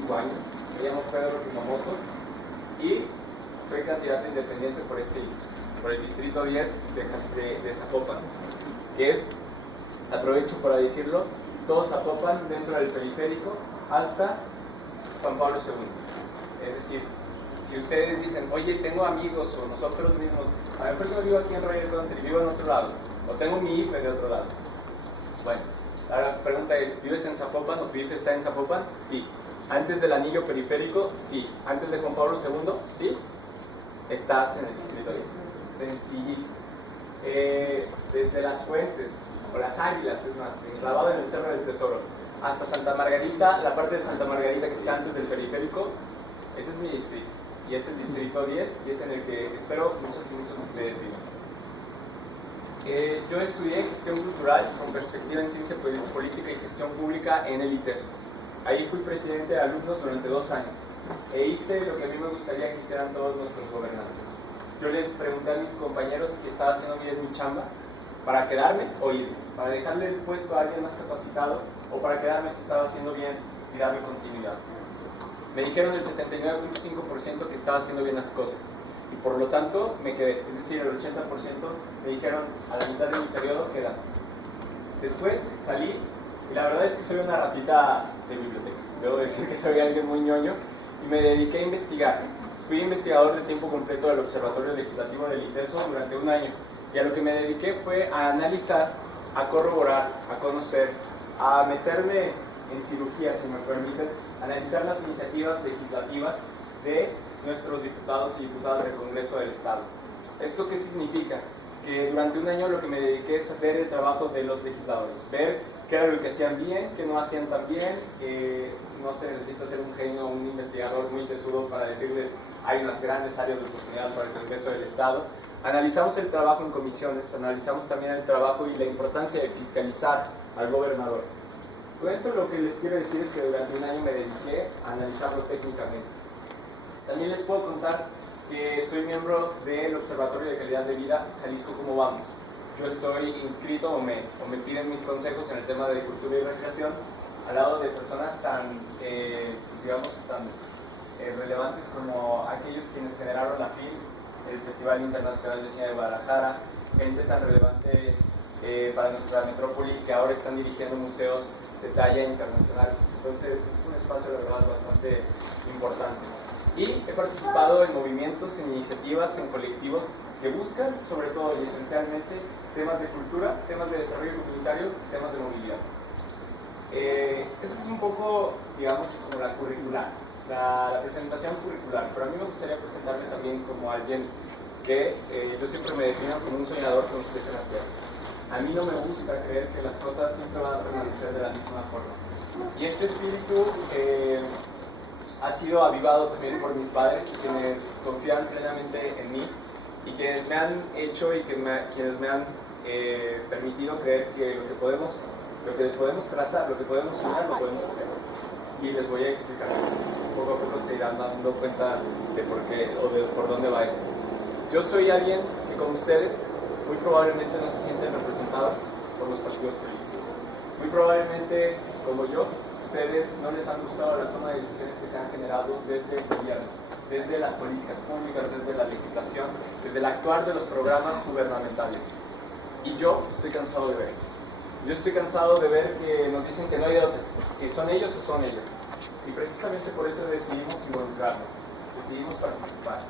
5 años. Me llamo Pedro Kumamoto y soy candidato independiente por este distrito, por el distrito 10 de Zapopan, que es, aprovecho para decirlo, todo Zapopan dentro del periférico hasta Juan Pablo II. Es decir, si ustedes dicen, oye, tengo amigos o nosotros mismos, a lo mejor yo vivo aquí en Royal Country, vivo en otro lado, o tengo mi IFE de otro lado. Bueno, la pregunta es, ¿vives en Zapopan o tu IFE está en Zapopan? Sí. ¿Antes del anillo periférico? Sí. ¿Antes de Juan Pablo II? Sí. Estás en el distrito 10. Sencillísimo. Desde Las Fuentes, o Las Águilas, es más, enclavado en el Cerro del Tesoro, hasta Santa Margarita, la parte de Santa Margarita que está antes del periférico, ese es mi distrito. Y es el distrito 10, y es en el que espero muchos y muchos de ustedes vivan. Yo estudié gestión cultural con perspectiva en ciencia política y gestión pública en el ITESO. Ahí fui presidente de alumnos durante 2 años e hice lo que a mí me gustaría que hicieran todos nuestros gobernantes. Yo les pregunté a mis compañeros si estaba haciendo bien mi chamba para quedarme o irme, para dejarle el puesto a alguien más capacitado o para quedarme si estaba haciendo bien y darle continuidad. Me dijeron el 79.5% que estaba haciendo bien las cosas y por lo tanto me quedé, es decir, el 80% me dijeron a la mitad de mi periodo quédate. Después salí y la verdad es que soy una ratita de biblioteca, debo decir que soy alguien muy ñoño y me dediqué a investigar. Fui investigador de tiempo completo del Observatorio Legislativo del ITESO durante 1 año y a lo que me dediqué fue a analizar, a corroborar, a conocer, a meterme en cirugía, si me permiten, analizar las iniciativas legislativas de nuestros diputados y diputadas del Congreso del Estado. ¿Esto qué significa? Que durante 1 año lo que me dediqué es a ver el trabajo de los legisladores, ver qué era lo que hacían bien, qué no hacían tan bien, no se necesita ser un genio o un investigador muy sesudo para decirles hay unas grandes áreas de oportunidad para el Congreso del Estado. Analizamos el trabajo en comisiones, analizamos también el trabajo y la importancia de fiscalizar al gobernador. Con esto lo que les quiero decir es que durante 1 año me dediqué a analizarlo técnicamente. También les puedo contar que soy miembro del Observatorio de Calidad de Vida Jalisco Cómo Vamos. Yo estoy inscrito o me piden mis consejos en el tema de cultura y recreación al lado de personas tan, digamos, tan relevantes como aquellos quienes generaron la FIL, el Festival Internacional de Cine de Guadalajara, gente tan relevante para nuestra metrópoli que ahora están dirigiendo museos de talla internacional. Entonces es un espacio de verdad bastante importante. Y he participado en movimientos, en iniciativas, en colectivos que buscan, sobre todo y esencialmente, temas de cultura, temas de desarrollo comunitario, temas de movilidad. Esa es un poco, digamos, como la curricular, la presentación curricular, pero a mí me gustaría presentarme también como alguien que yo siempre me defino como un soñador con los pies en la tierra. A mí no me gusta creer que las cosas siempre van a permanecer de la misma forma. Y este espíritu ha sido avivado también por mis padres, quienes confían plenamente en mí y quienes me han hecho y quienes me han permitido creer que lo que podemos trazar, lo que podemos soñar, lo podemos hacer. Y les voy a explicar. Poco a poco se irán dando cuenta de por qué o de por dónde va esto. Yo soy alguien que, como ustedes, muy probablemente no se sienten representados por los partidos políticos. Muy probablemente, como yo, ustedes no les han gustado la toma de decisiones que se han generado desde el gobierno, desde las políticas públicas, desde la legislación, desde el actuar de los programas gubernamentales. Y yo estoy cansado de ver eso. Yo estoy cansado de ver que nos dicen que no hay de otra, que son ellos o son ellos. Y precisamente por eso decidimos involucrarnos, decidimos participar.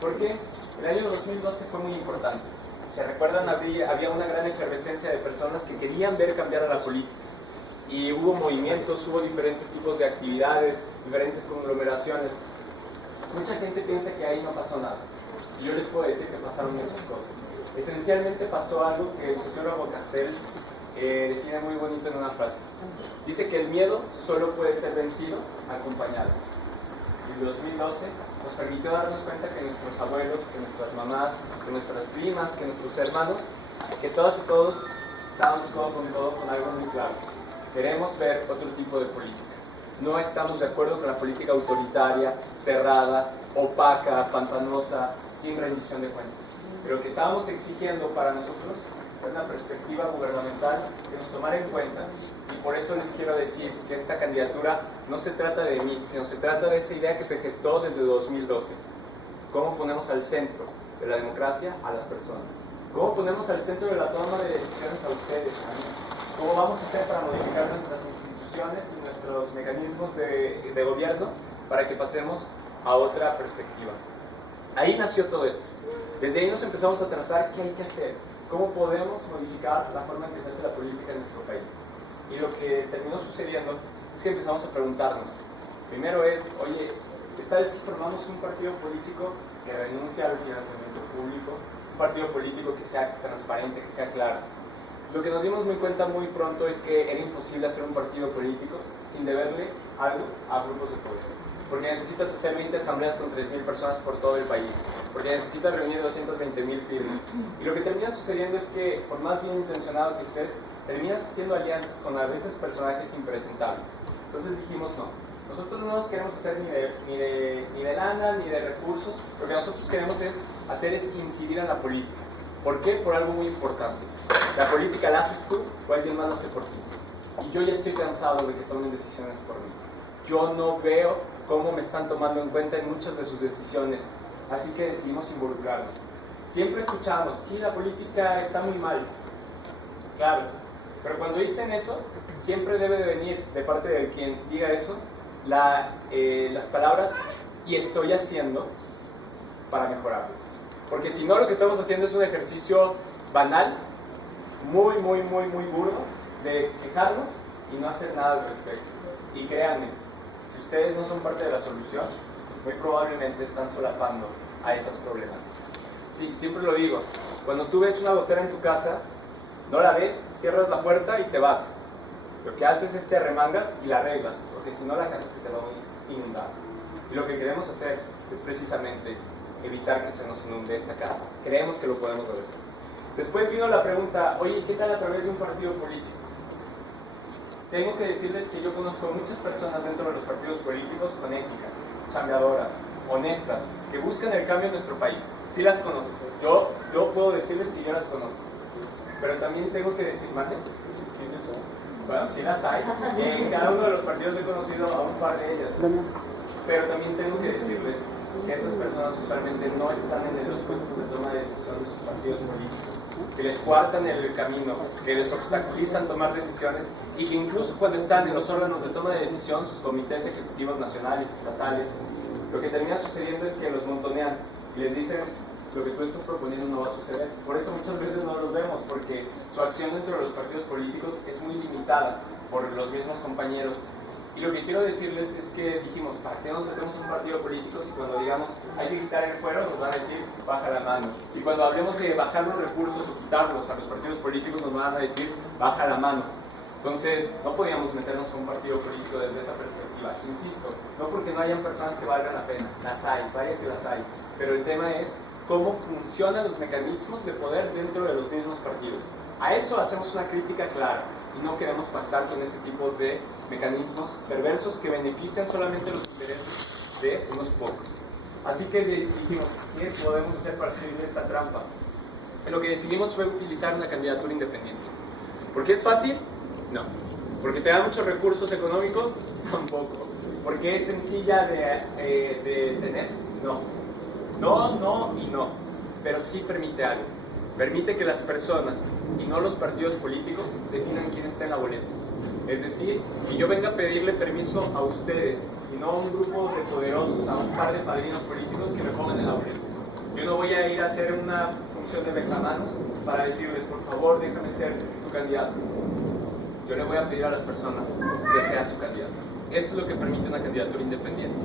Porque el año 2012 fue muy importante. Si se recuerdan, había una gran efervescencia de personas que querían ver cambiar a la política. Y hubo movimientos, hubo diferentes tipos de actividades, diferentes conglomeraciones. Mucha gente piensa que ahí no pasó nada. Y yo les puedo decir que pasaron muchas cosas. Esencialmente pasó algo que el sociólogo Castel define muy bonito en una frase. Dice que el miedo solo puede ser vencido acompañado. Y el 2012 nos permitió darnos cuenta que nuestros abuelos, que nuestras mamás, que nuestras primas, que nuestros hermanos, que todas y todos estábamos codo con algo muy claro. Queremos ver otro tipo de política. No estamos de acuerdo con la política autoritaria, cerrada, opaca, pantanosa, sin rendición de cuentas. Pero lo que estábamos exigiendo para nosotros es una perspectiva gubernamental que nos tomara en cuenta. Y por eso les quiero decir que esta candidatura no se trata de mí, sino se trata de esa idea que se gestó desde 2012. ¿Cómo ponemos al centro de la democracia a las personas? ¿Cómo ponemos al centro de la toma de decisiones a ustedes, a mí? ¿Cómo vamos a hacer para modificar nuestras instituciones y nuestros mecanismos de gobierno para que pasemos a otra perspectiva? Ahí nació todo esto. Desde ahí nos empezamos a trazar qué hay que hacer, cómo podemos modificar la forma en que se hace la política en nuestro país. Y lo que terminó sucediendo es que empezamos a preguntarnos. Primero es, oye, ¿qué tal si formamos un partido político que renuncia al financiamiento público? Un partido político que sea transparente, que sea claro. Lo que nos dimos muy cuenta muy pronto es que era imposible hacer un partido político sin deberle algo a grupos de poder. Porque necesitas hacer 20 asambleas con 3.000 personas por todo el país. Porque necesitas reunir 220.000 firmas. Y lo que termina sucediendo es que, por más bien intencionado que estés, terminas haciendo alianzas con a veces personajes impresentables. Entonces dijimos, no, nosotros no nos queremos hacer ni de lana, ni de recursos. Lo que nosotros queremos es incidir en la política. ¿Por qué? Por algo muy importante. La política la haces tú o alguien más lo hace por ti. Y yo ya estoy cansado de que tomen decisiones por mí. Yo no veo cómo me están tomando en cuenta en muchas de sus decisiones. Así que decidimos involucrarnos. Siempre escuchamos, sí, la política está muy mal. Claro. Pero cuando dicen eso, siempre debe de venir de parte de quien diga eso las palabras y estoy haciendo para mejorarlo. Porque si no, lo que estamos haciendo es un ejercicio banal, muy burdo, de quejarnos y no hacer nada al respecto. Y créanme, si ustedes no son parte de la solución, muy probablemente están solapando a esas problemáticas. Sí, siempre lo digo, cuando tú ves una gotera en tu casa, no la ves, cierras la puerta y te vas. Lo que haces es te arremangas y la arreglas, porque si no la casa se te va a inundar. Y lo que queremos hacer es precisamente evitar que se nos inunde esta casa. Creemos que lo podemos lograr. Después vino la pregunta, oye, ¿qué tal a través de un partido político? Tengo que decirles que yo conozco muchas personas dentro de los partidos políticos con ética, chambeadoras, honestas, que buscan el cambio en nuestro país. Sí las conozco. Yo puedo decirles que yo las conozco. Pero también tengo que decir, ¿mande? ¿Quiénes son? Bueno, sí las hay. En cada uno de los partidos he conocido a un par de ellas. Pero también tengo que decirles que esas personas usualmente no están en los puestos de toma de decisión de sus partidos políticos, que les coartan el camino, que les obstaculizan tomar decisiones y que incluso cuando están en los órganos de toma de decisión, sus comités ejecutivos nacionales, estatales, lo que termina sucediendo es que los montonean y les dicen lo que tú estás proponiendo no va a suceder. Por eso muchas veces no los vemos, porque su acción dentro de los partidos políticos es muy limitada por los mismos compañeros. Y lo que quiero decirles es que dijimos, ¿para qué nos metemos en un partido político si cuando digamos hay que quitar el fuero nos van a decir baja la mano? Y cuando hablemos de bajar los recursos o quitarlos a los partidos políticos nos van a decir baja la mano. Entonces no podíamos meternos a un partido político desde esa perspectiva. Insisto, no porque no hayan personas que valgan la pena, las hay, vaya que las hay. Pero el tema es cómo funcionan los mecanismos de poder dentro de los mismos partidos. A eso hacemos una crítica clara. Y no queremos pactar con ese tipo de mecanismos perversos que benefician solamente los intereses de unos pocos. Así que dijimos, ¿qué podemos hacer para salir de esta trampa? Lo que decidimos fue utilizar una candidatura independiente. ¿Por qué es fácil? No. ¿Porque te da muchos recursos económicos? Tampoco. ¿Porque es sencilla de tener? No. No y no. Pero sí permite algo. Permite que las personas y no los partidos políticos definan quién está en la boleta. Es decir, que yo venga a pedirle permiso a ustedes y no a un grupo de poderosos, a un par de padrinos políticos que me pongan en la boleta. Yo no voy a ir a hacer una función de besamanos para decirles, por favor, déjame ser tu candidato. Yo le voy a pedir a las personas que sea su candidato. Eso es lo que permite una candidatura independiente.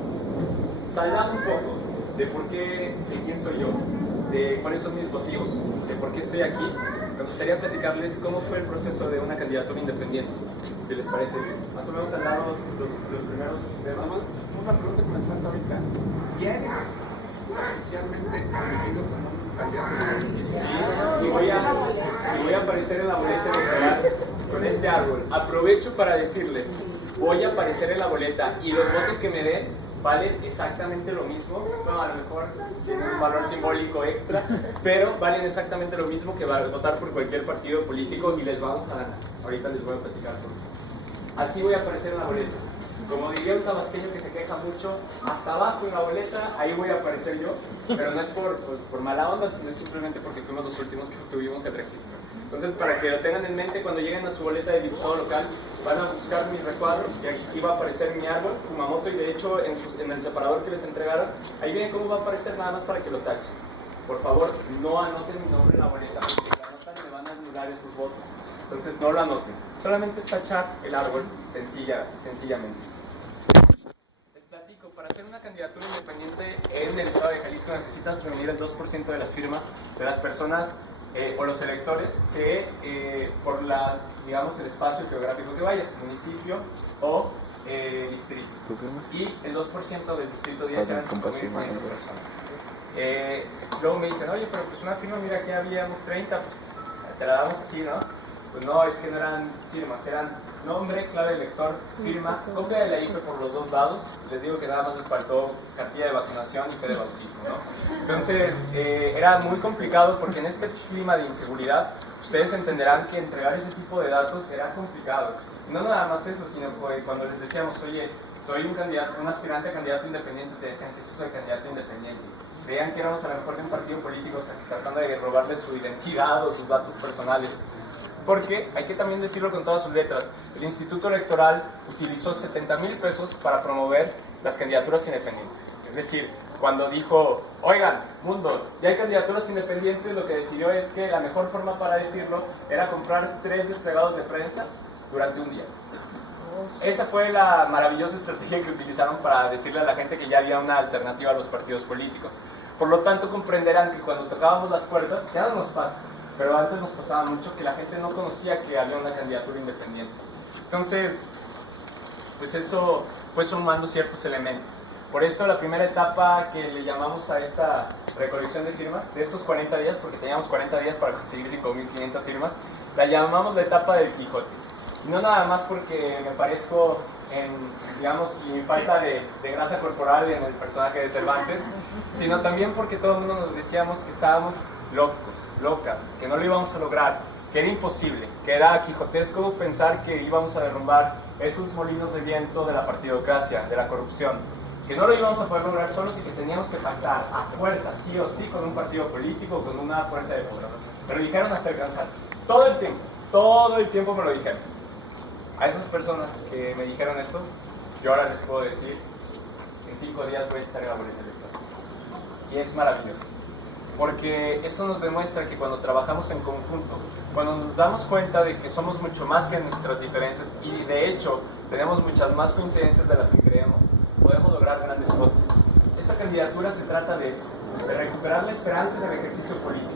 Salgamos un poco de quién soy yo, de cuáles son mis motivos, de por qué estoy aquí. Me gustaría platicarles cómo fue el proceso de una candidatura independiente, si les parece bien. Más o menos han dado los primeros temas. Una pregunta que me salta ahorita. ¿Quién es oficialmente elegido como un candidato independiente? Sí, y voy a aparecer en la boleta electoral con este árbol. Aprovecho para decirles, voy a aparecer en la boleta y los votos que me den valen exactamente lo mismo. Bueno, a lo mejor tienen un valor simbólico extra, pero valen exactamente lo mismo que votar por cualquier partido político, y les vamos a ganar. Ahorita les voy a platicar por qué. Así voy a aparecer en la boleta. Como diría un tabasqueño que se queja mucho, hasta abajo en la boleta, ahí voy a aparecer yo, pero no es por mala onda, sino simplemente porque fuimos los últimos que obtuvimos el registro. Entonces, para que lo tengan en mente, cuando lleguen a su boleta de diputado local, van a buscar mi recuadro, y aquí va a aparecer mi árbol, Kumamoto, y de hecho en el separador que les entregaron, ahí viene cómo va a aparecer, nada más para que lo tachen. Por favor, no anoten mi nombre en la boleta, porque si lo anotan me van a anular esos votos. Entonces, no lo anoten. Solamente es tachar el árbol, sencillamente. Les platico, para hacer una candidatura independiente en el estado de Jalisco necesitas reunir el 2% de las firmas de las personas o los electores que por digamos, el espacio geográfico que vayas, municipio o distrito. Y el 2% del distrito 10 eran 5.500 personas. Luego me dicen, oye, pero pues una firma, mira, aquí habíamos 30, pues te la damos así, ¿no? Pues no, es que no eran firmas, eran nombre, clave de lector, firma, copia de la IFE por los dos lados. Les digo que nada más les faltó cartilla de vacunación y fe de bautismo, ¿no? Entonces, era muy complicado porque en este clima de inseguridad, ustedes entenderán que entregar ese tipo de datos era complicado. No nada más eso, sino que cuando les decíamos, oye, soy un aspirante a candidato independiente, te decían que sí soy candidato independiente. Creían que éramos a lo mejor de un partido político, o sea, tratando de robarles su identidad o sus datos personales. Porque, hay que también decirlo con todas sus letras, el Instituto Electoral utilizó 70,000 pesos para promover las candidaturas independientes. Es decir, cuando dijo, oigan, mundo, ya hay candidaturas independientes, lo que decidió es que la mejor forma para decirlo era comprar 3 desplegados de prensa durante un día. Esa fue la maravillosa estrategia que utilizaron para decirle a la gente que ya había una alternativa a los partidos políticos. Por lo tanto, comprenderán que cuando tocábamos las puertas, ya no nos pasa, pero antes nos pasaba mucho que la gente no conocía que había una candidatura independiente. Entonces, pues eso fue sumando ciertos elementos. Por eso la primera etapa que le llamamos a esta recolección de firmas, de estos 40 días, porque teníamos 40 días para conseguir 5.500 firmas, la llamamos la etapa del Quijote. Y no nada más porque me parezco en, digamos, mi falta de grasa corporal en el personaje de Cervantes, sino también porque todo el mundo nos decíamos que estábamos locas, que no lo íbamos a lograr, que era imposible, que era quijotesco pensar que íbamos a derrumbar esos molinos de viento de la partidocracia, de la corrupción, que no lo íbamos a poder lograr solos y que teníamos que pactar a fuerza, sí o sí, con un partido político, con una fuerza de poder. Me lo dijeron hasta el cansancio, todo el tiempo me lo dijeron. A esas personas que me dijeron eso, yo ahora les puedo decir, en 5 días voy a estar en la boleta electoral. Y es maravilloso, porque eso nos demuestra que cuando trabajamos en conjunto, cuando nos damos cuenta de que somos mucho más que nuestras diferencias y de hecho tenemos muchas más coincidencias de las que creemos, podemos lograr grandes cosas. Esta candidatura se trata de eso, de recuperar la esperanza en el ejercicio político,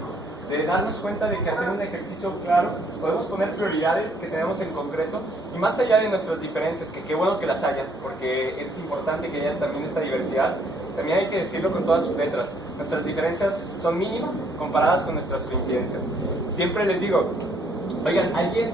de darnos cuenta de que hacer un ejercicio claro, podemos poner prioridades que tenemos en concreto y más allá de nuestras diferencias, que qué bueno que las haya, porque es importante que haya también esta diversidad, también hay que decirlo con todas sus letras, nuestras diferencias son mínimas comparadas con nuestras coincidencias. Siempre les digo, oigan, alguien,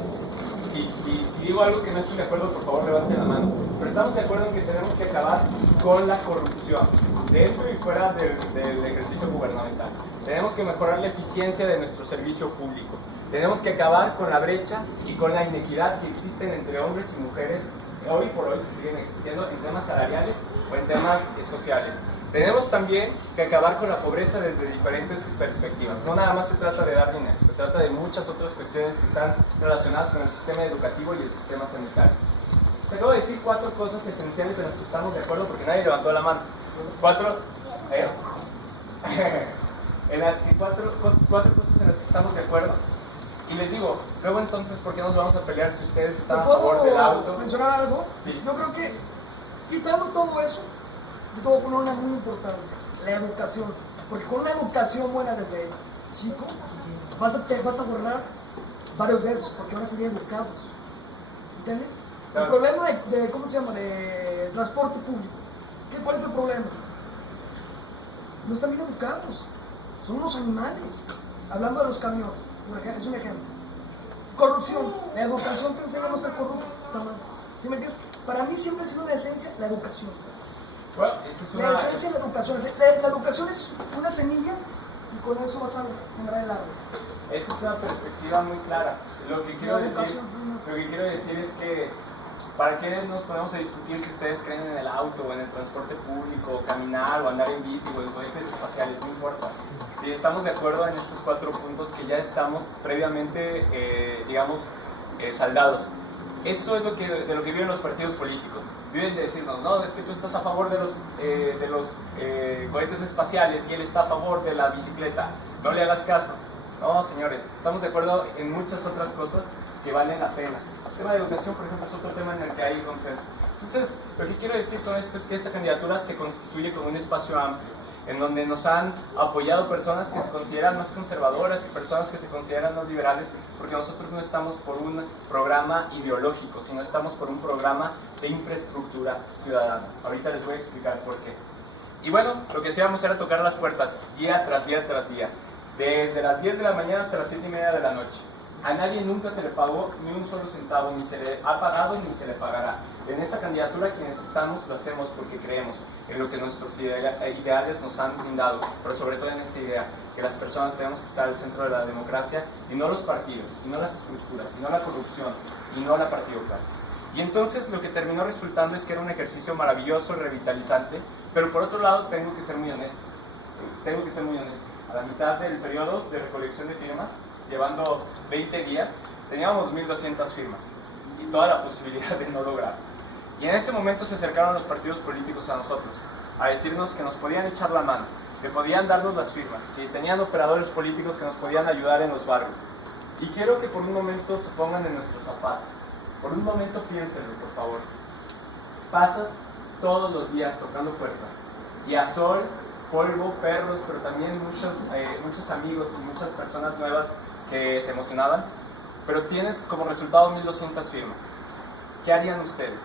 si digo algo que no estoy de acuerdo, por favor levanten la mano, pero estamos de acuerdo en que tenemos que acabar con la corrupción, dentro y fuera del ejercicio gubernamental. Tenemos que mejorar la eficiencia de nuestro servicio público. Tenemos que acabar con la brecha y con la inequidad que existen entre hombres y mujeres, hoy por hoy que siguen existiendo en temas salariales o en temas sociales. Tenemos también que acabar con la pobreza desde diferentes perspectivas. No nada más se trata de dar dinero, se trata de muchas otras cuestiones que están relacionadas con el sistema educativo y el sistema sanitario. Se acabo de decir 4 cosas esenciales en las que estamos de acuerdo porque nadie levantó la mano. 4 en las que cuatro cosas en las que estamos de acuerdo. Y les digo, luego entonces, ¿por qué nos vamos a pelear si ustedes están a favor del auto? ¿Puedo mencionar algo? Sí. Yo creo que, quitando todo eso, yo te voy a poner una muy importante, la educación. Porque con una educación buena desde chico, te vas a borrar varios de esos, porque van a ser educados. ¿Entiendes? Claro. El problema de ¿cómo se llama? De transporte público. ¿Cuál es el problema? No están bien educados. Son unos animales. Hablando de los camiones, por ejemplo, es un ejemplo. Corrupción. La educación te enseña a no ser corrupto. ¿Sí me entiendes? Para mí siempre ha sido una esencia la educación. Bueno, esa es La una... esencia de la educación. La educación es una semilla y con eso vas a sembrar el árbol. Esa es una perspectiva muy clara. Lo que quiero La decir, educación es lo que quiero decir es que ¿para qué nos ponemos a discutir si ustedes creen en el auto o en el transporte público, o caminar o andar en bici o en cohetes espaciales? No importa. Si estamos de acuerdo en estos 4 puntos que ya estamos previamente, saldados. Eso es de lo que viven los partidos políticos. Viven de decirnos, no, es que tú estás a favor de los cohetes espaciales y él está a favor de la bicicleta. No le hagas caso. No, señores, estamos de acuerdo en muchas otras cosas que valen la pena. El tema de educación, por ejemplo, es otro tema en el que hay consenso. Entonces, lo que quiero decir con esto es que esta candidatura se constituye como un espacio amplio, en donde nos han apoyado personas que se consideran más conservadoras y personas que se consideran más liberales, porque nosotros no estamos por un programa ideológico, sino estamos por un programa de infraestructura ciudadana. Ahorita les voy a explicar por qué. Y bueno, lo que hacíamos era tocar las puertas día tras día tras día, desde las 10 de la mañana hasta las 7:30 de la noche. A nadie nunca se le pagó ni un solo centavo, ni se le ha pagado ni se le pagará. En esta candidatura quienes estamos lo hacemos porque creemos en lo que nuestros ideales nos han brindado, pero sobre todo en esta idea, que las personas tenemos que estar al centro de la democracia y no los partidos, y no las estructuras, y no la corrupción, y no la partidocracia. Y entonces lo que terminó resultando es que era un ejercicio maravilloso, revitalizante, pero por otro lado tengo que ser muy honesto. A la mitad del periodo de recolección de firmas, llevando 20 días, teníamos 1.200 firmas y toda la posibilidad de no lograrlo. Y en ese momento se acercaron los partidos políticos a nosotros a decirnos que nos podían echar la mano, que podían darnos las firmas, que tenían operadores políticos que nos podían ayudar en los barrios. Y quiero que por un momento se pongan en nuestros zapatos. Por un momento piénsenlo, por favor. Pasas todos los días tocando puertas y a sol, polvo, perros, pero también muchos amigos y muchas personas nuevas que se emocionaban, pero tienes como resultado 1.200 firmas. ¿Qué harían ustedes?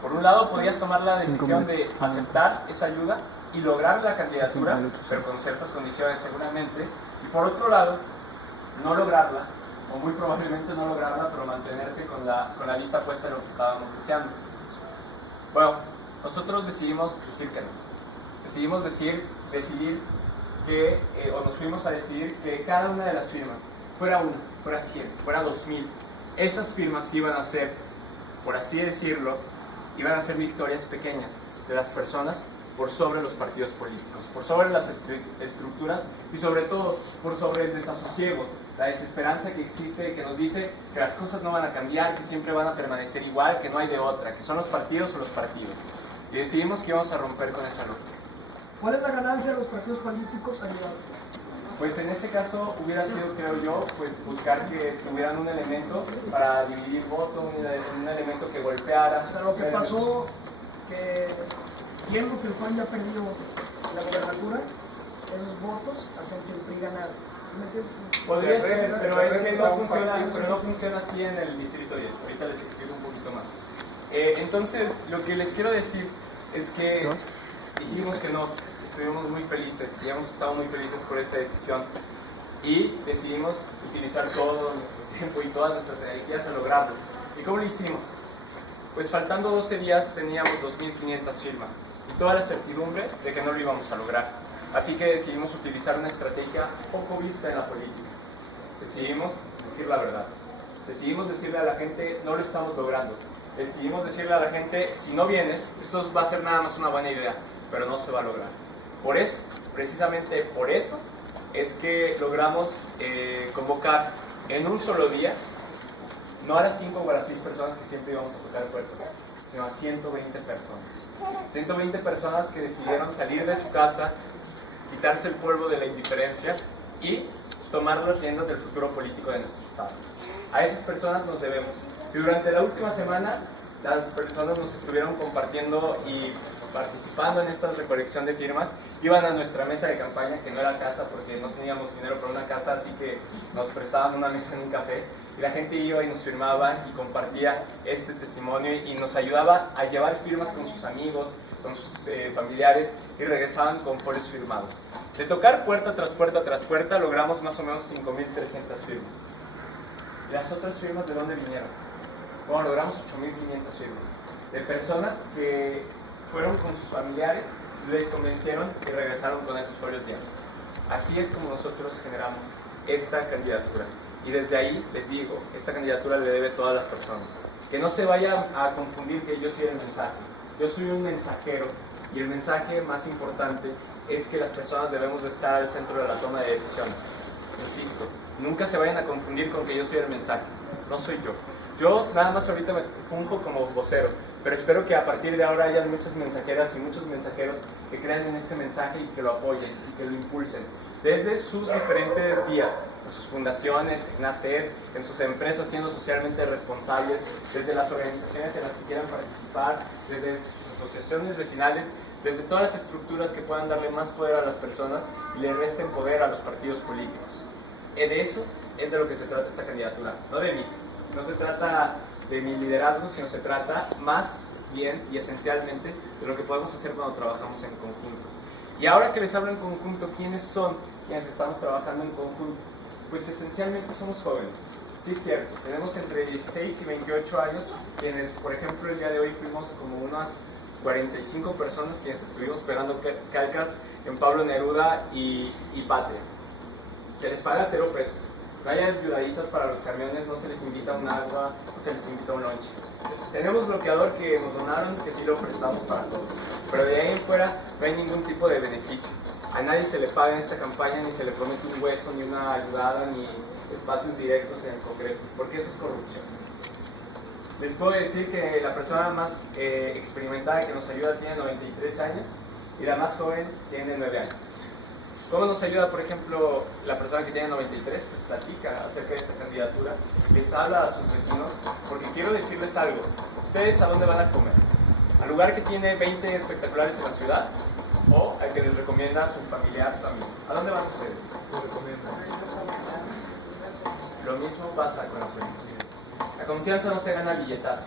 Por un lado, podías tomar la decisión de aceptar esa ayuda y lograr la candidatura, pero con ciertas condiciones seguramente, y por otro lado, no lograrla, o muy probablemente no lograrla, pero mantenerte con la vista puesta en lo que estábamos deseando. Bueno, nosotros decidimos decir que no. Decidimos decidir que, o nos fuimos a decidir que cada una de las firmas, fuera 1, fuera 100, fuera 2.000, esas firmas iban a ser, por así decirlo, iban a ser victorias pequeñas de las personas por sobre los partidos políticos, por sobre las estructuras y sobre todo por sobre el desasosiego, la desesperanza que existe, que nos dice que las cosas no van a cambiar, que siempre van a permanecer igual, que no hay de otra, que son los partidos o los partidos. Y decidimos que íbamos a romper con esa lógica. ¿Cuál es la ganancia de los partidos políticos ayudando? Pues en este caso hubiera sido, creo yo, pues buscar que tuvieran un elemento para dividir voto, un elemento que golpeara. O sea, lo que pasó, que viendo que el PAN ya perdió la gobernatura, esos votos hacen que el PRI ganara. Podría ser, pero es que no funciona así en el Distrito 10. Ahorita les explico un poquito más. Entonces, lo que les quiero decir es que dijimos que no. Estuvimos muy felices y hemos estado muy felices por esa decisión y decidimos utilizar todo nuestro tiempo y todas nuestras energías a lograrlo. ¿Y cómo lo hicimos? Pues faltando 12 días teníamos 2.500 firmas y toda la certidumbre de que no lo íbamos a lograr. Así que decidimos utilizar una estrategia poco vista en la política. Decidimos decir la verdad. Decidimos decirle a la gente, no lo estamos logrando. Decidimos decirle a la gente, si no vienes, esto va a ser nada más una buena idea, pero no se va a lograr. Por eso, precisamente por eso, es que logramos convocar en un solo día, no a las 5 o a las 6 personas que siempre íbamos a tocar puertas, sino a 120 personas. 120 personas que decidieron salir de su casa, quitarse el polvo de la indiferencia y tomar las riendas del futuro político de nuestro Estado. A esas personas nos debemos. Y durante la última semana, las personas nos estuvieron compartiendo y participando en esta recolección de firmas, iban a nuestra mesa de campaña, que no era casa porque no teníamos dinero para una casa, así que nos prestaban una mesa en un café, y la gente iba y nos firmaba y compartía este testimonio y nos ayudaba a llevar firmas con sus amigos, con sus familiares, y regresaban con folios firmados. De tocar puerta tras puerta tras puerta, logramos más o menos 5.300 firmas. ¿Y las otras firmas de dónde vinieron? Bueno, logramos 8.500 firmas de personas que fueron con sus familiares les convencieron y regresaron con esos folios llenos. Así es como nosotros generamos esta candidatura. Y desde ahí les digo, esta candidatura le debe a todas las personas. Que no se vayan a confundir que yo soy el mensaje. Yo soy un mensajero y el mensaje más importante es que las personas debemos de estar al centro de la toma de decisiones. Insisto, nunca se vayan a confundir con que yo soy el mensaje. No soy yo. Yo nada más ahorita me funjo como vocero, pero espero que a partir de ahora haya muchas mensajeras y muchos mensajeros que crean en este mensaje y que lo apoyen y que lo impulsen. Desde sus diferentes vías, en sus fundaciones, en ACES, en sus empresas siendo socialmente responsables, desde las organizaciones en las que quieran participar, desde sus asociaciones vecinales, desde todas las estructuras que puedan darle más poder a las personas y le resten poder a los partidos políticos. De eso es de lo que se trata esta candidatura, no de mí. No se trata de mi liderazgo, sino se trata más bien y esencialmente de lo que podemos hacer cuando trabajamos en conjunto. Y ahora que les hablo en conjunto, ¿quiénes son quienes estamos trabajando en conjunto? Pues esencialmente somos jóvenes. Sí, es cierto, tenemos entre 16 y 28 años, quienes, por ejemplo, el día de hoy fuimos como unas 45 personas quienes estuvimos pegando calcas en Pablo Neruda y Patria. Se les paga 0 pesos. No hay ayudaditas para los camiones, no se les invita un agua, no se les invita un lunch. Tenemos bloqueador que nos donaron, que sí lo prestamos para todos. Pero de ahí en fuera no hay ningún tipo de beneficio. A nadie se le paga en esta campaña, ni se le promete un hueso, ni una ayudada, ni espacios directos en el Congreso, porque eso es corrupción. Les puedo decir que la persona más experimentada que nos ayuda tiene 93 años y la más joven tiene 9 años. ¿Cómo nos ayuda, por ejemplo, la persona que tiene 93? Pues platica acerca de esta candidatura, les habla a sus vecinos, porque quiero decirles algo. ¿Ustedes a dónde van a comer? ¿Al lugar que tiene 20 espectaculares en la ciudad? ¿O al que les recomienda a su familiar, su amigo? ¿A dónde van ustedes? Lo mismo pasa con los amigos. La confianza no se gana a billetazos,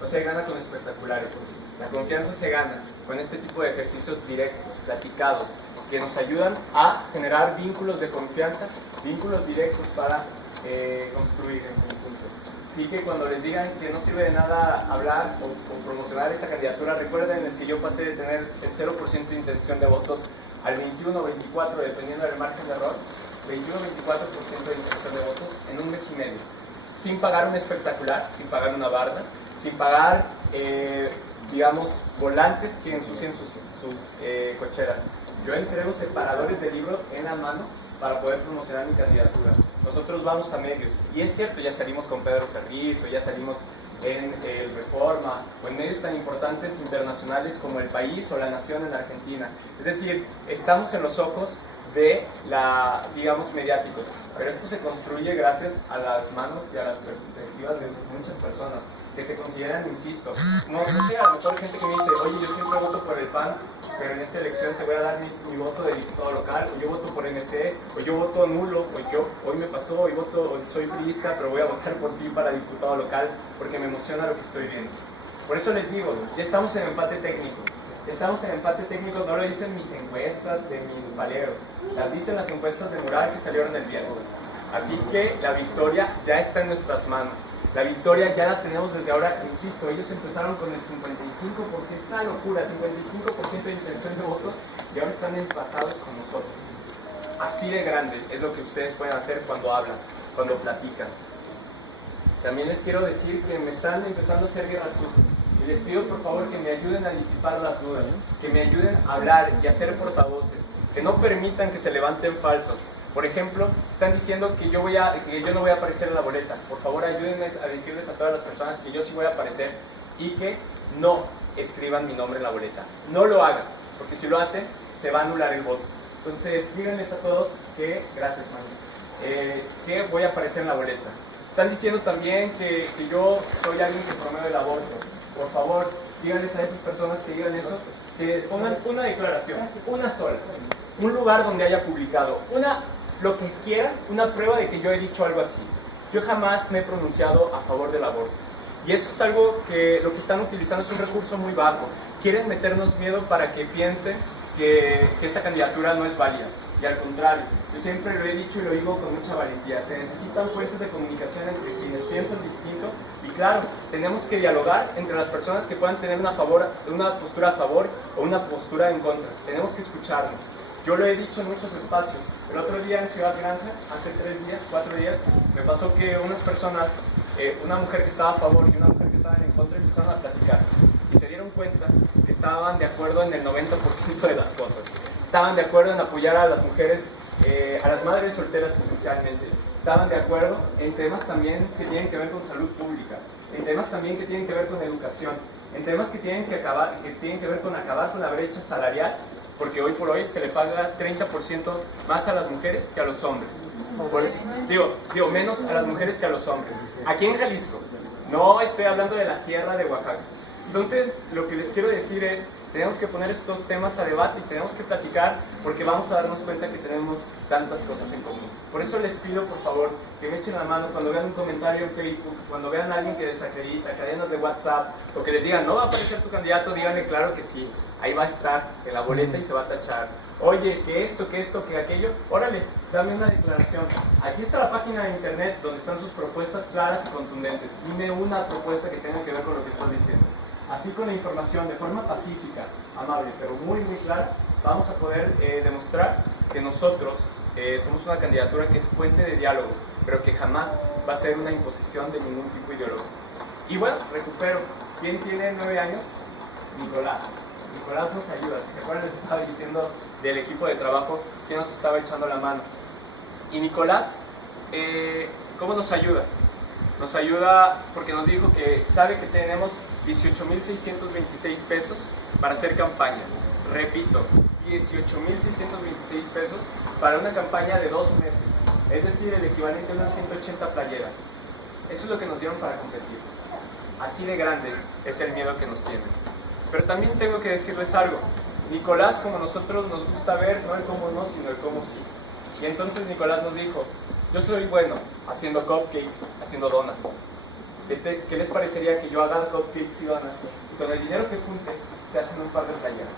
no se gana con espectaculares. La confianza se gana con este tipo de ejercicios directos, platicados, que nos ayudan a generar vínculos de confianza, vínculos directos para construir en conjunto. Así que cuando les digan que no sirve de nada hablar o promocionar esta candidatura, recuerden que yo pasé de tener el 0% de intención de votos al 21 o 24, dependiendo del margen de error, 21 o 24% de intención de votos en un mes y medio, sin pagar un espectacular, sin pagar una barda, sin pagar, digamos, volantes que ensucien sus cocheras. Yo entrego separadores de libros en la mano para poder promocionar mi candidatura. Nosotros vamos a medios, y es cierto, ya salimos con Pedro Ferriz, o ya salimos en el Reforma, o en medios tan importantes internacionales como El País o La Nación en Argentina. Es decir, estamos en los ojos de digamos, mediáticos, pero esto se construye gracias a las manos y a las perspectivas de muchas personas que se consideran, insisto, no sé, a lo mejor gente que me dice, oye, yo siempre voto por el PAN, pero en esta elección te voy a dar mi voto de diputado local, o yo voto por MC, o yo voto nulo, o yo, hoy me pasó, hoy soy priista, pero voy a votar por ti para diputado local, porque me emociona lo que estoy viendo. Por eso les digo, ya estamos en empate técnico. Estamos en empate técnico, no lo dicen mis encuestas de mis paleros, las dicen las encuestas de Mural que salieron el viernes. Así que la victoria ya está en nuestras manos. La victoria ya la tenemos desde ahora, insisto, ellos empezaron con el 55%, una locura, 55% de intención de voto y ahora están empatados con nosotros. Así de grande es lo que ustedes pueden hacer cuando hablan, cuando platican. También les quiero decir que me están empezando a hacer guerra sucia. Y les pido por favor que me ayuden a disipar las dudas, que me ayuden a hablar y a ser portavoces, que no permitan que se levanten falsos. Por ejemplo, están diciendo que yo no voy a aparecer en la boleta. Por favor, ayúdenme a decirles a todas las personas que yo sí voy a aparecer y que no escriban mi nombre en la boleta. No lo hagan, porque si lo hacen, se va a anular el voto. Entonces, díganles a todos que, gracias, Manu, que voy a aparecer en la boleta. Están diciendo también que yo soy alguien que promueve el aborto. Por favor, díganles a esas personas que digan eso, que pongan una declaración, una sola, un lugar donde haya publicado, lo que quieran, una prueba de que yo he dicho algo así. Yo jamás me he pronunciado a favor del aborto. Y eso es algo que lo que están utilizando es un recurso muy bajo. Quieren meternos miedo para que piensen que esta candidatura no es válida. Y al contrario, yo siempre lo he dicho y lo digo con mucha valentía. Se necesitan puentes de comunicación entre quienes piensan distinto Y claro, tenemos que dialogar entre las personas que puedan tener una postura a favor o una postura en contra. Tenemos que escucharnos. Yo lo he dicho en muchos espacios. El otro día en Ciudad Granja, hace 4 días, me pasó que unas personas, una mujer que estaba a favor y una mujer que estaba en contra, empezaron a platicar. Y se dieron cuenta que estaban de acuerdo en el 90% de las cosas. Estaban de acuerdo en apoyar a las mujeres, a las madres solteras esencialmente. Estaban de acuerdo en temas también que tienen que ver con salud pública, en temas también que tienen que ver con educación, en temas que tienen que ver con acabar con la brecha salarial, porque hoy por hoy se le paga 30% más a las mujeres que a los hombres. Digo, menos a las mujeres que a los hombres. Aquí en Jalisco, no estoy hablando de la sierra de Oaxaca. Entonces, lo que les quiero decir es, tenemos que poner estos temas a debate y tenemos que platicar porque vamos a darnos cuenta que tenemos tantas cosas en común. Por eso les pido, por favor, que me echen la mano cuando vean un comentario en Facebook, cuando vean a alguien que desacredita, cadenas de WhatsApp, o que les digan, no va a aparecer tu candidato, díganle claro que sí, ahí va a estar en la boleta y se va a tachar. Oye, que esto, que aquello, órale, dame una declaración. Aquí está la página de internet donde están sus propuestas claras y contundentes. Dime una propuesta que tenga que ver con lo que estoy diciendo. Así, con la información de forma pacífica, amable, pero muy, muy clara, vamos a poder demostrar que nosotros somos una candidatura que es puente de diálogo, pero que jamás va a ser una imposición de ningún tipo ideológico. Y bueno, recupero. ¿Quién tiene 9 años? Nicolás. Nicolás nos ayuda. Si se acuerdan, les estaba diciendo del equipo de trabajo que nos estaba echando la mano. Y Nicolás, ¿cómo nos ayuda? Nos ayuda porque nos dijo que sabe que tenemos 18,626 pesos para hacer campaña. Repito, 18,626 pesos para una campaña de 2 meses. Es decir, el equivalente a unas 180 playeras. Eso es lo que nos dieron para competir. Así de grande es el miedo que nos tienen. Pero también tengo que decirles algo. Nicolás, como nosotros, nos gusta ver no el cómo no, sino el cómo sí. Y entonces Nicolás nos dijo, yo soy bueno haciendo cupcakes, haciendo donas. ¿Qué les parecería que yo haga cupcakes y donas? Y con el dinero que junte, se hacen un par de playeras.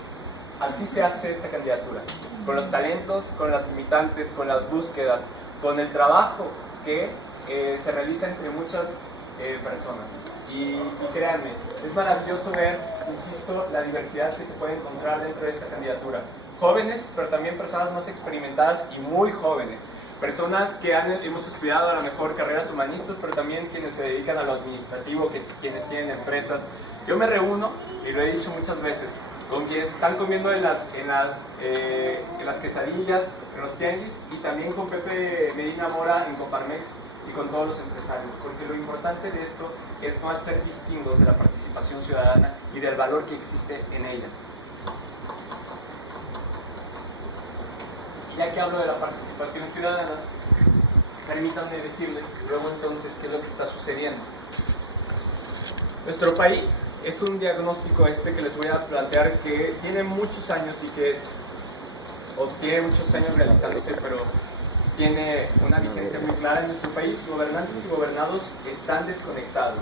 Así se hace esta candidatura. Con los talentos, con las limitantes, con las búsquedas, con el trabajo que se realiza entre muchas personas. Y créanme, es maravilloso ver, insisto, la diversidad que se puede encontrar dentro de esta candidatura. Jóvenes, pero también personas más experimentadas y muy jóvenes. Personas que hemos estudiado a lo mejor carreras humanistas, pero también quienes se dedican a lo administrativo, quienes tienen empresas. Yo me reúno, y lo he dicho muchas veces, con quienes están comiendo en las quesadillas, en los tianguis, y también con Pepe Medina Mora en Coparmex y con todos los empresarios, porque lo importante de esto es no hacer distingos de la participación ciudadana y del valor que existe en ella. Y ya que hablo de la participación ciudadana, permítanme decirles luego entonces qué es lo que está sucediendo. Nuestro país es un diagnóstico que les voy a plantear que tiene muchos años y que tiene muchos años realizándose, pero tiene una vigencia muy clara en nuestro país. Gobernantes y gobernados están desconectados.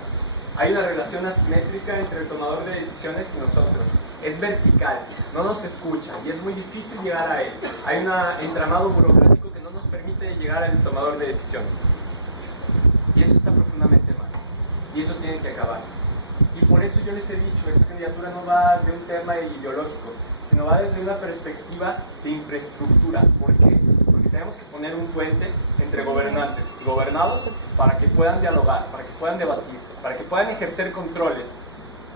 Hay una relación asimétrica entre el tomador de decisiones y nosotros. Es vertical, no nos escucha y es muy difícil llegar a él. Hay un entramado burocrático que no nos permite llegar al tomador de decisiones. Y eso está profundamente mal. Y eso tiene que acabar. Y por eso yo les he dicho, esta candidatura no va de un tema ideológico, sino va desde una perspectiva de infraestructura. ¿Por qué? Porque tenemos que poner un puente entre gobernantes y gobernados para que puedan dialogar, para que puedan debatir, para que puedan ejercer controles,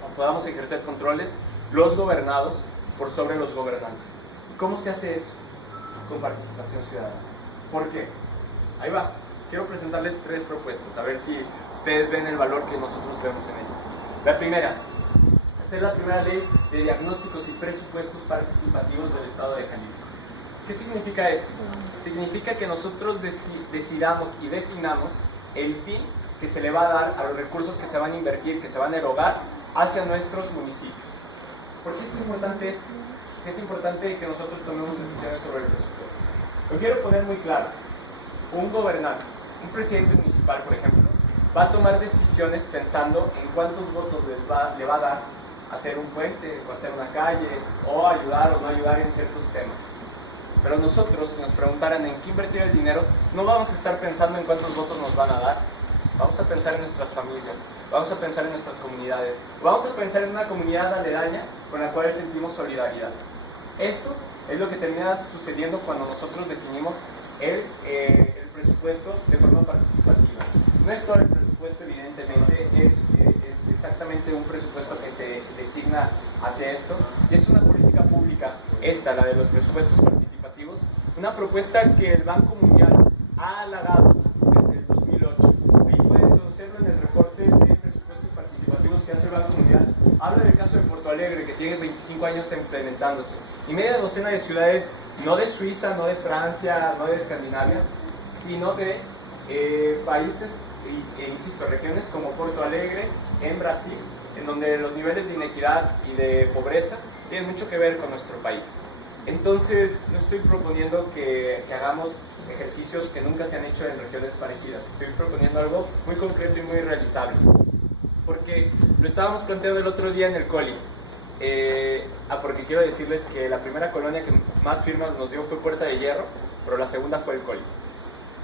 o podamos ejercer controles los gobernados por sobre los gobernantes. ¿Y cómo se hace eso? Con participación ciudadana. ¿Por qué? Ahí va. Quiero presentarles 3 propuestas, a ver si ustedes ven el valor que nosotros vemos en ellas. La primera, hacer la primera ley de diagnósticos y presupuestos participativos del Estado de Jalisco. ¿Qué significa esto? Significa que nosotros decidamos y definamos el fin que se le va a dar a los recursos que se van a invertir, que se van a erogar hacia nuestros municipios. ¿Por qué es importante esto? Es importante que nosotros tomemos decisiones sobre el presupuesto. Lo quiero poner muy claro. Un gobernante, un presidente municipal, por ejemplo, va a tomar decisiones pensando en cuántos votos le va a dar hacer un puente, o hacer una calle, o ayudar o no ayudar en ciertos temas. Pero nosotros, si nos preguntaran en qué invertir el dinero, no vamos a estar pensando en cuántos votos nos van a dar. Vamos a pensar en nuestras familias, vamos a pensar en nuestras comunidades, vamos a pensar en una comunidad aledaña con la cual sentimos solidaridad. Eso es lo que termina sucediendo cuando nosotros definimos el presupuesto de forma participativa. No es todo el presupuesto, evidentemente, es exactamente un presupuesto que se designa hacia esto, y es una política pública, esta, la de los presupuestos participativos, una propuesta que el Banco Mundial ha halagado desde el 2008. Ahí pueden conocerlo en el reporte de presupuestos participativos que hace el Banco Mundial. Habla del caso de Porto Alegre, que tiene 25 años implementándose, y media docena de ciudades, no de Suiza, no de Francia, no de Escandinavia, sino de países, insisto, regiones como Porto Alegre, en Brasil, en donde los niveles de inequidad y de pobreza tienen mucho que ver con nuestro país. Entonces, no estoy proponiendo que hagamos ejercicios que nunca se han hecho en regiones parecidas. Estoy proponiendo algo muy concreto y muy realizable. Porque lo estábamos planteando el otro día en el Coli. Porque quiero decirles que la primera colonia que más firmas nos dio fue Puerta de Hierro, pero la segunda fue el Coli.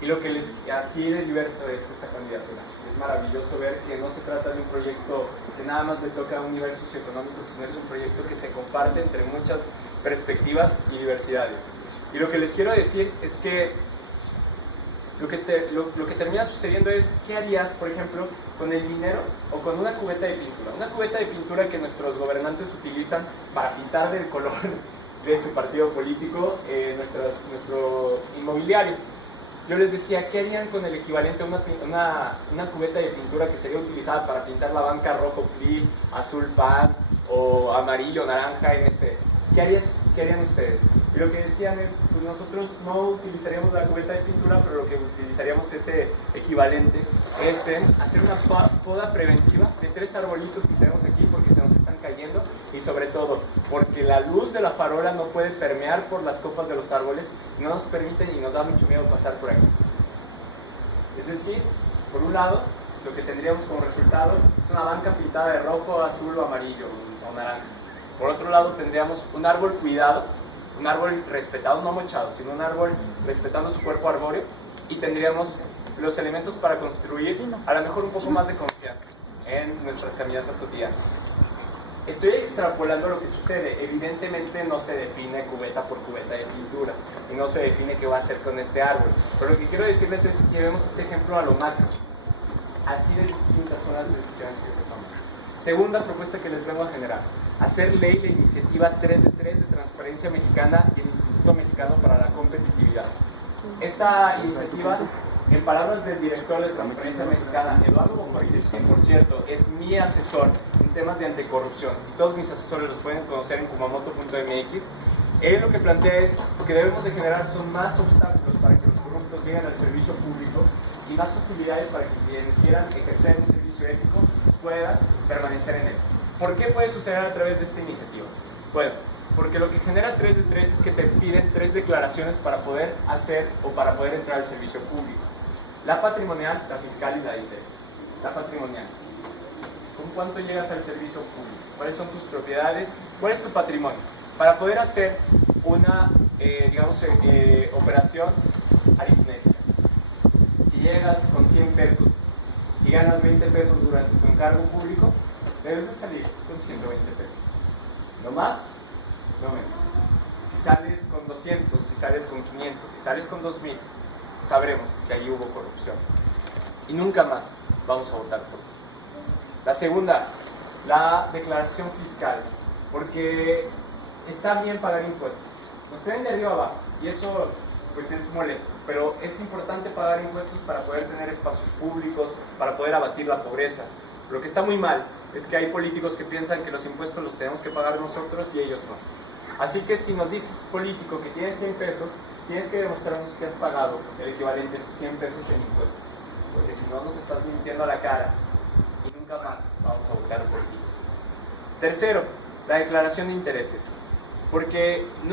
Y lo que les así de diverso es esta candidatura. Es maravilloso ver que no se trata de un proyecto que nada más le toca a un nivel socioeconómico, sino es un proyecto que se comparte entre muchas perspectivas y diversidades. Y lo que les quiero decir es que lo que termina sucediendo es, ¿qué harías, por ejemplo, con el dinero o con una cubeta de pintura? Una cubeta de pintura que nuestros gobernantes utilizan para pintar del color de su partido político nuestro inmobiliario. Yo les decía, ¿qué harían con el equivalente a una cubeta de pintura que sería utilizada para pintar la banca rojo PRI, azul PAN o amarillo, naranja MC? ¿Qué harían ustedes? Y lo que decían es, pues nosotros no utilizaríamos la cubeta de pintura, pero lo que utilizaríamos ese equivalente es en hacer una poda preventiva de 3 arbolitos que tenemos aquí porque se nos están cayendo, y sobre todo porque la luz de la farola no puede permear por las copas de los árboles, no nos permiten y nos da mucho miedo pasar por aquí. Es decir, por un lado, lo que tendríamos como resultado es una banca pintada de rojo, azul o amarillo o naranja. Por otro lado, tendríamos un árbol cuidado, un árbol respetado, no mochado, sino un árbol respetando su cuerpo arbóreo, y tendríamos los elementos para construir a lo mejor un poco más de confianza en nuestras caminatas cotidianas. Estoy extrapolando lo que sucede. Evidentemente no se define cubeta por cubeta de pintura y no se define qué va a hacer con este árbol, pero lo que quiero decirles es que llevemos este ejemplo a lo macro. Así de distintas son las decisiones que se toman. Segunda propuesta que les vengo a generar: hacer ley la iniciativa 3 de 3 de Transparencia Mexicana y el Instituto Mexicano para la Competitividad. Esta iniciativa, en palabras del director de Transparencia Mexicana, Eduardo Boncoides, que por cierto es mi asesor en temas de anticorrupción, y todos mis asesores los pueden conocer en kumamoto.mx, él lo que plantea es que debemos de generar son más obstáculos para que los corruptos lleguen al servicio público y más facilidades para que quienes quieran ejercer un servicio ético puedan permanecer en él. ¿Por qué puede suceder a través de esta iniciativa? Bueno, porque lo que genera 3 de 3 es que te piden 3 declaraciones para poder hacer o para poder entrar al servicio público. La patrimonial, la fiscal y la de intereses. La patrimonial: ¿con cuánto llegas al servicio público? ¿Cuáles son tus propiedades? ¿Cuál es tu patrimonio? Para poder hacer una, operación aritmética. Si llegas con 100 pesos y ganas 20 pesos durante tu encargo público, debes de salir con 120 pesos. No más, no menos. Si sales con 200, si sales con 500, si sales con 2000, sabremos que allí hubo corrupción. Y nunca más vamos a votar por ti. La segunda, la declaración fiscal. Porque está bien pagar impuestos. Nos traen de arriba abajo y eso pues es molesto. Pero es importante pagar impuestos para poder tener espacios públicos, para poder abatir la pobreza. Lo que está muy mal es que hay políticos que piensan que los impuestos los tenemos que pagar nosotros y ellos no. Así que si nos dices, político, que tienes 100 pesos, tienes que demostrarnos que has pagado el equivalente a esos 100 pesos en impuestos. Porque si no, nos estás mintiendo a la cara y nunca más vamos a votar por ti. Tercero, la declaración de intereses. Porque no